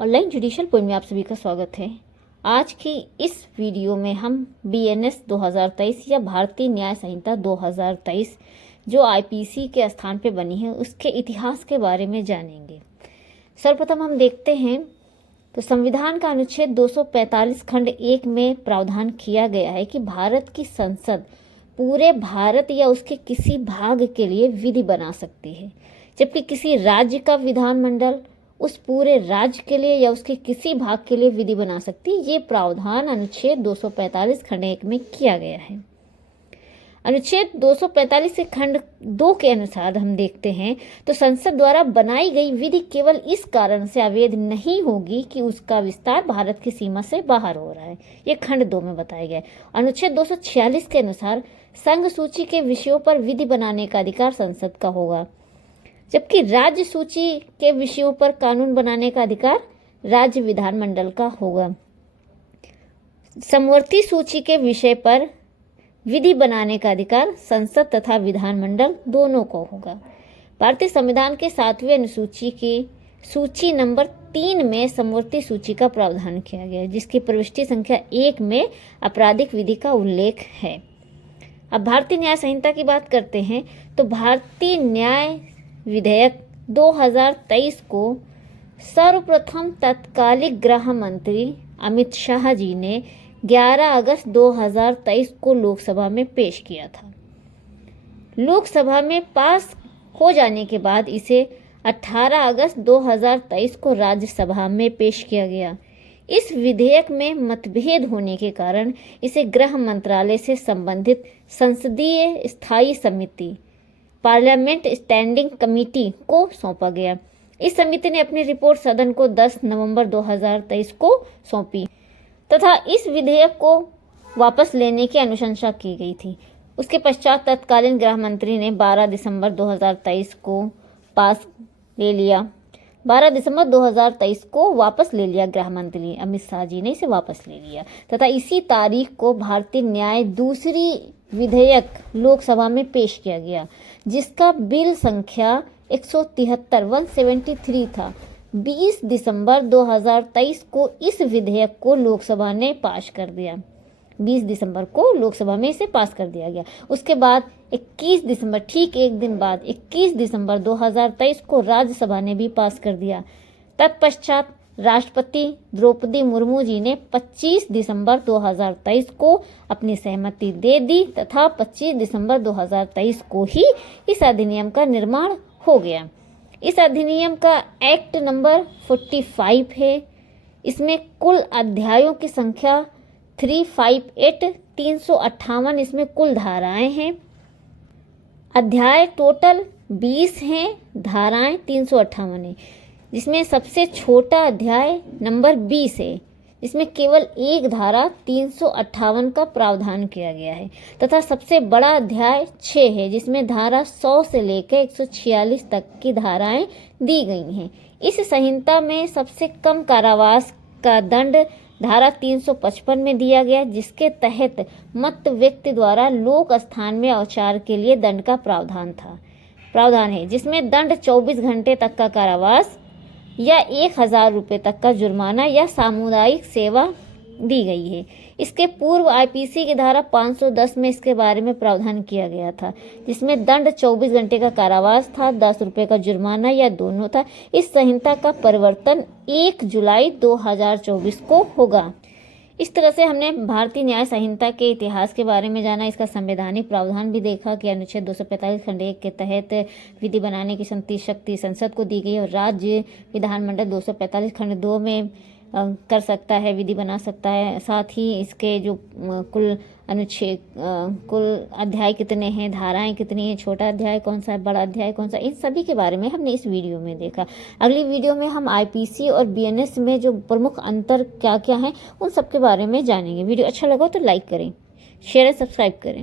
Online judicial point में आप सभी का स्वागत है। आज की इस वीडियो में हम BNS 2023 या भारतीय न्याय संहिता 2023 जो IPC के स्थान पे बनी है उसके इतिहास के बारे में जानेंगे। सर्वप्रथम हम देखते हैं तो संविधान का अनुच्छेद 245 खंड 1 में प्रावधान किया गया है कि भारत की संसद पूरे भारत या उसके किसी भाग के लिए विधि बना सकती है, जबकि किसी राज्य का विधानमंडल उस पूरे राज्य के लिए या उसके किसी भाग के लिए विधि बना सकती है। ये प्रावधान अनुच्छेद 245 खंड 1 में किया गया है। अनुच्छेद 245 से खंड 2 के अनुसार हम देखते हैं तो संसद द्वारा बनाई गई विधि केवल इस कारण से अवैध नहीं होगी कि उसका विस्तार भारत की सीमा से बाहर हो रहा है। ये खंड 2 में बताया गया है। अनुच्छेद 246 के अनुसार संघ सूची के विषयों पर विधि बनाने का अधिकार संसद का होगा, जबकि राज्य सूची के विषयों पर कानून बनाने का अधिकार राज्य विधानमंडल का होगा। समवर्ती सूची के विषय पर विधि बनाने का अधिकार संसद तथा विधानमंडल दोनों को होगा। भारतीय संविधान के 7वें अनुसूची की सूची नंबर 3 में समवर्ती सूची का प्रावधान किया गया है, जिसकी प्रविष्टि संख्या 1 में आपराधिक विधि का उल्लेख है। अब भारतीय न्याय संहिता की बात करते हैं तो भारतीय न्याय विधेयक 2023 को सर्वप्रथम तत्कालिक गृह मंत्री अमित शाह जी ने 11 अगस्त 2023 को लोकसभा में पेश किया था। लोकसभा में पास हो जाने के बाद इसे 18 अगस्त 2023 को राज्यसभा में पेश किया गया। इस विधेयक में मतभेद होने के कारण इसे गृह मंत्रालय से संबंधित संसदीय स्थायी समिति पार्लियामेंट स्टैंडिंग कमेटी को सौंपा गया। इस समिति ने अपनी रिपोर्ट सदन को 10 नवंबर 2023 को सौंपी तथा इस विधेयक को वापस लेने की अनुशंसा की गई थी। उसके पश्चात तत्कालीन गृह मंत्री ने 12 दिसंबर 2023 को वापस ले लिया। गृह मंत्री अमित शाह जी ने इसे वापस ले लिया तथा इसी तारीख को भारतीय न्याय दूसरी विधेयक लोकसभा में पेश किया गया, जिसका बिल संख्या 173 था। 20 दिसंबर 2023 को इस विधेयक को लोकसभा ने पास कर दिया। 20 दिसंबर को लोकसभा में इसे पास कर दिया गया। उसके बाद 21 दिसंबर, ठीक एक दिन बाद 21 दिसंबर 2023 को राज्यसभा ने भी पास कर दिया। तत्पश्चात राष्ट्रपति द्रौपदी मुर्मू जी ने 25 दिसंबर 2023 को अपनी सहमति दे दी तथा 25 दिसंबर 2023 को ही इस अधिनियम का निर्माण हो गया। इस अधिनियम का एक्ट नंबर 45 है। इसमें कुल अध्यायों की संख्या 358 इसमें कुल धाराएं हैं। अध्याय टोटल 20 हैं, धाराएं 358 है, जिसमें सबसे छोटा अध्याय नंबर 20 है, जिसमें केवल एक धारा 358 का प्रावधान किया गया है तथा सबसे बड़ा अध्याय 6 है, जिसमें धारा 100 से लेकर 146 तक की धाराएं दी गई हैं। इस संहिता में सबसे कम कारावास का दंड धारा 355 में दिया गया, जिसके तहत मत व्यक्ति द्वारा लोक स्थान में औचार के लिए दंड का प्रावधान है, जिसमें दंड 24 घंटे तक का कारावास या 1000 रुपये तक का जुर्माना या सामुदायिक सेवा दी गई है। इसके पूर्व IPC की धारा 510 में इसके बारे में प्रावधान किया गया था, जिसमें दंड 24 घंटे का कारावास था, 10 रुपये का जुर्माना या दोनों था। इस संहिता का परिवर्तन 1 जुलाई 2024 को होगा। इस तरह से हमने भारतीय न्याय संहिता के इतिहास के बारे में जाना। इसका संवैधानिक प्रावधान भी देखा कि अनुच्छेद 245 खंड 1 के तहत विधि बनाने की शक्ति संसद को दी गई और राज्य विधानमंडल 245 खंड 2 में कर सकता है, विधि बना सकता है। साथ ही इसके जो कुल अध्याय कितने हैं, धाराएं कितनी हैं, छोटा अध्याय कौन सा है, बड़ा अध्याय कौन सा, इन सभी के बारे में हमने इस वीडियो में देखा। अगली वीडियो में हम IPC और BNS में जो प्रमुख अंतर क्या क्या हैं उन सब के बारे में जानेंगे। वीडियो अच्छा लगा तो लाइक करें, शेयर और सब्सक्राइब करें।